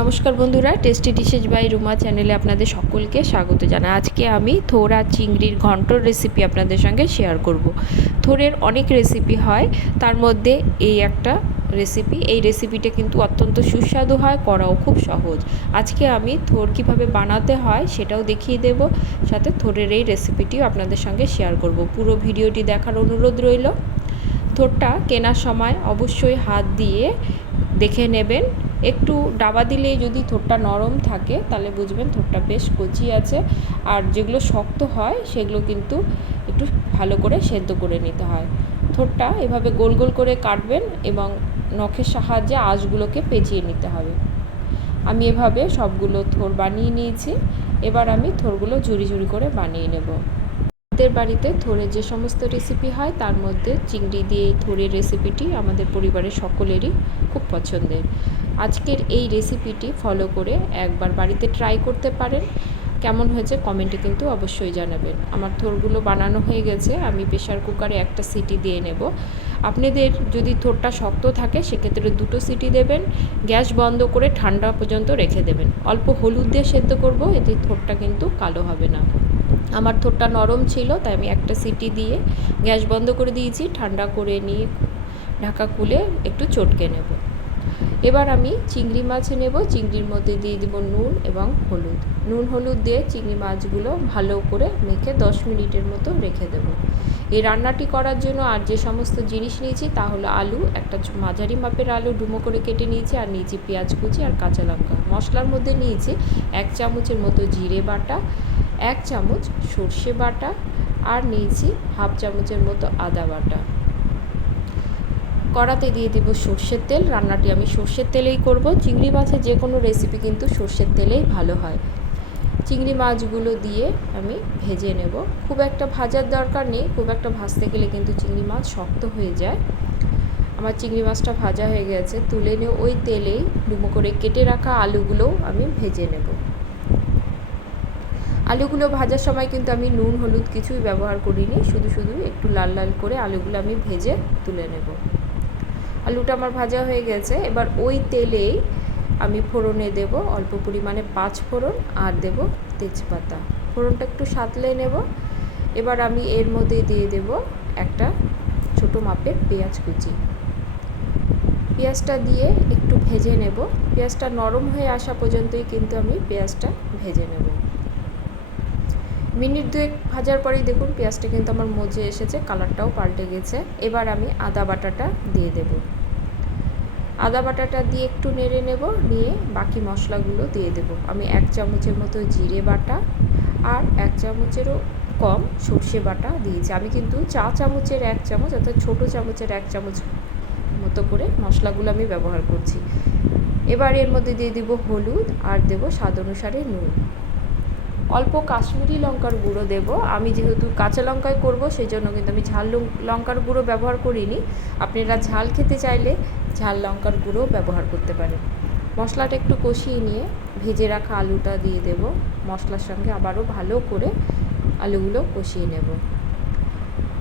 নমস্কার বন্ধুরা, tasty dishes by Ruma চ্যানেলে আপনাদের সকলকে স্বাগত জানাই। আজকে আমি থোর আর চিংড়ির ঘন্টর রেসিপি আপনাদের সঙ্গে শেয়ার করব। থোরের অনেক রেসিপি হয়, তার মধ্যে এই একটা রেসিপি। এই রেসিপিটা কিন্তু অত্যন্ত সুস্বাদু হয়, করাও খুব সহজ। আজকে আমি থোর কীভাবে বানাতে হয় সেটাও দেখিয়ে দেব, সাথে থোরের এই রেসিপিটিও আপনাদের সঙ্গে শেয়ার করব। পুরো ভিডিওটি দেখার অনুরোধ রইল। থোরটা কেনার সময় অবশ্যই হাত দিয়ে দেখে নেবেন। একটু ডাবা দিলে যদি থোরটা নরম থাকে তাহলে বুঝবেন থোরটা বেশ কচি আছে, আর যেগুলো শক্ত হয় সেগুলো কিন্তু একটু ভালো করে সেদ্ধ করে নিতে হয়। থোরটা এভাবে গোল গোল করে কাটবেন এবং নখের সাহায্যে আঁশগুলোকে পেঁচিয়ে নিতে হবে। আমি এভাবে সবগুলো থোর বানিয়ে নিয়েছি। এবার আমি থোরগুলো ঝুরি ঝুরি করে বানিয়ে নেব। আমাদের বাড়িতে থোরের যে সমস্ত রেসিপি হয় তার মধ্যে চিংড়ি দিয়ে থোরের রেসিপিটি আমাদের পরিবারের সকলেরই খুব পছন্দের। আজকের এই রেসিপিটি ফলো করে একবার বাড়িতে ট্রাই করতে পারেন। কেমন হয়েছে কমেন্টে কিন্তু অবশ্যই জানাবেন। আমার থোরগুলো বানানো হয়ে গেছে, আমি প্রেশার কুকারে একটা সিটি দিয়ে নেব। আপনাদের যদি থোরটা শক্ত থাকে সেক্ষেত্রে 2টো সিটি দেবেন। গ্যাস বন্ধ করে ঠান্ডা পর্যন্ত রেখে দেবেন। অল্প হলুদ দিয়ে সেদ্ধ করব, এতে থোরটা কিন্তু কালো হবে না। আমার থোরটা নরম ছিল তাই আমি একটা সিটি দিয়ে গ্যাস বন্ধ করে দিয়েছি। ঠান্ডা করে নিয়ে ঢাকা খুলে একটু চটকে নেব। এবার আমি চিংড়ি মাছ নেব। চিংড়ির মধ্যে দিয়ে দেব নুন এবং হলুদ। নুন হলুদ দিয়ে চিংড়ি মাছগুলো ভালো করে মেখে 10 মিনিটের মতো রেখে দেব। এই রান্নাটি করার জন্য আর যে সমস্ত জিনিস নিয়েছি তা হলো আলু, একটা মাঝারি মাপের আলু ডুমো করে কেটে নিয়েছি, আর নিয়েছি পেঁয়াজ কুচি আর কাঁচা লঙ্কা। মশলার মধ্যে নিয়েছি 1 চামচের মতো জিরে বাটা, 1 চামচ সর্ষে বাটা, আর নিয়েছি হাফ চামচের মতো আদা বাটা। কড়াতে দিয়ে দিব সর্ষের তেল। রান্নাটি আমি সর্ষের তেলেই করব। চিংড়ি মাছের যে কোনো রেসিপি কিন্তু সর্ষের তেলেই ভালো হয়। চিংড়ি মাছগুলো দিয়ে আমি ভেজে নেব। খুব একটা ভাজার দরকার নেই, খুব একটা ভাজতে গেলে কিন্তু চিংড়ি মাছ শক্ত হয়ে যায়। আমার চিংড়ি মাছটা ভাজা হয়ে গেছে, তুলে নিয়ে ওই তেলেই ডুমো করে কেটে রাখা আলুগুলোও আমি ভেজে নেব। আলুগুলো ভাজার সময় কিন্তু আমি নুন হলুদ কিছুই ব্যবহার করিনি, শুধু শুধু একটু লাল লাল করে আলুগুলো আমি ভেজে তুলে নেব। আলুটা আমার ভাজা হয়ে গেছে। এবার ওই তেলেই আমি ফোড়নে দেব অল্প পরিমাণে 5 ফোড়ন, আর দেব তেজপাতা। ফোড়নটা একটু সাঁতলে নেব। এবার আমি এর মধ্যে দিয়ে দেব একটা ছোটো মাপের পেঁয়াজ কুচি। পেঁয়াজটা দিয়ে একটু ভেজে নেব। পেঁয়াজটা নরম হয়ে আসা পর্যন্তই কিন্তু আমি পেঁয়াজটা ভেজে নেব। মিনিট 2 ভাজার পরেই দেখুন পেঁয়াজটা কিন্তু আমার মজে এসেছে, কালারটাও পাল্টে গেছে। এবার আমি আদা বাটাটা দিয়ে দেব। আদা বাটাটা দিয়ে একটু নেড়ে নেব, নিয়ে বাকি মশলাগুলো দিয়ে দেব। আমি 1 চামচের মতো জিরে বাটা আর 1 চামচেরও কম সর্ষে বাটা দিয়েছি। আমি কিন্তু চা চামচের 1 চামচ অর্থাৎ ছোটো চামচের 1 চামচ মতো করে মশলাগুলো আমি ব্যবহার করছি। এবার এর মধ্যে দিয়ে দেব হলুদ, আর দেব স্বাদ অনুসারে নুন। অল্প কাশ্মীরি লঙ্কার গুঁড়ো দেব। আমি যেহেতু কাঁচা লঙ্কায় করব সেই জন্য কিন্তু আমি ঝাল লঙ্কার গুঁড়ো ব্যবহার করিনি। আপনারা ঝাল খেতে চাইলে ঝাল লঙ্কার গুঁড়ো ব্যবহার করতে পারেন। মশলাটা একটু কষিয়ে নিয়ে ভেজে রাখা আলুটা দিয়ে দেব। মশলার সঙ্গে আবারও ভালো করে আলুগুলো কষিয়ে নেব।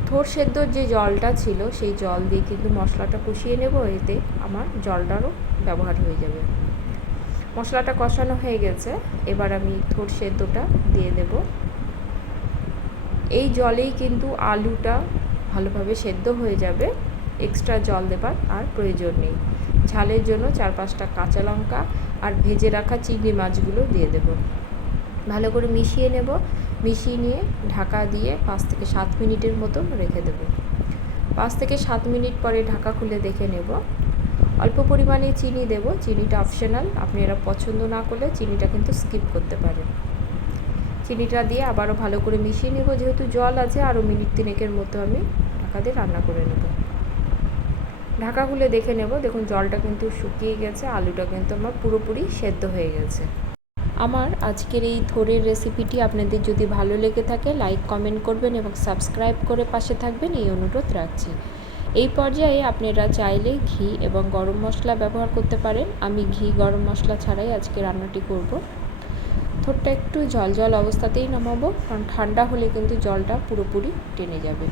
থোর সেদ্ধর যে জলটা ছিল সেই জল দিয়ে কিন্তু মশলাটা কষিয়ে নেব, এতে আমার জলটারও ব্যবহার হয়ে যাবে। মশলাটা কষানো হয়ে গেছে। এবার আমি থোর সেদ্ধটা দিয়ে দেব। এই জলেই কিন্তু আলুটা ভালোভাবে সেদ্ধ হয়ে যাবে, এক্সট্রা জল দেবার আর প্রয়োজন নেই। ঝালের জন্য 4-5টা কাঁচা লঙ্কা আর ভেজে রাখা চিংড়ি মাছগুলো দিয়ে দেব। ভালো করে মিশিয়ে নেব। মিশিয়ে নিয়ে ঢাকা দিয়ে 5 থেকে 7 মিনিটের মতো রেখে দেব। 5 থেকে 7 মিনিট পরে ঢাকা খুলে দেখে নেব। অল্প পরিমাণে চিনি দেব। চিনিটা অপশনাল, আপনারা পছন্দ না করলে চিনিটা কিন্তু স্কিপ করতে পারেন। চিনিটা দিয়ে আবারও ভালো করে মিশিয়ে নেব। যেহেতু জল আছে, আরও মিনিট 3 মতো আমি ঢাকা দিয়ে রান্না করে নেব। ঢাকা খুলে দেখে নেব। দেখুন জলটা কিন্তু শুকিয়ে গেছে, আলুটা কিন্তু আমার পুরোপুরি সেদ্ধ হয়ে গেছে। আমার আজকের এই থোরের রেসিপিটি আপনাদের যদি ভালো লেগে থাকে লাইক কমেন্ট করবেন এবং সাবস্ক্রাইব করে পাশে থাকবেন, এই অনুরোধ রাখছি। এই পর্যায়ে আপনারা চাইলে ঘি এবং গরম মশলা ব্যবহার করতে পারেন। আমি ঘি গরম মশলা ছাড়াই আজকে রান্নাটি করব। থোরটা একটু জল অবস্থাতেই নামাবো, কারণ ঠান্ডা হলে কিন্তু জলটা পুরোপুরি টেনে যাবে।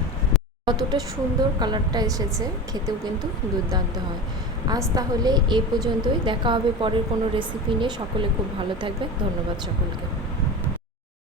কতটা সুন্দর কালারটা এসেছে, খেতেও কিন্তু দুর্দান্ত হয়। আজ তাহলে এ পর্যন্তই, দেখা হবে পরের কোনো রেসিপি নিয়ে। সকলে খুব ভালো থাকবে, ধন্যবাদ সকলকে।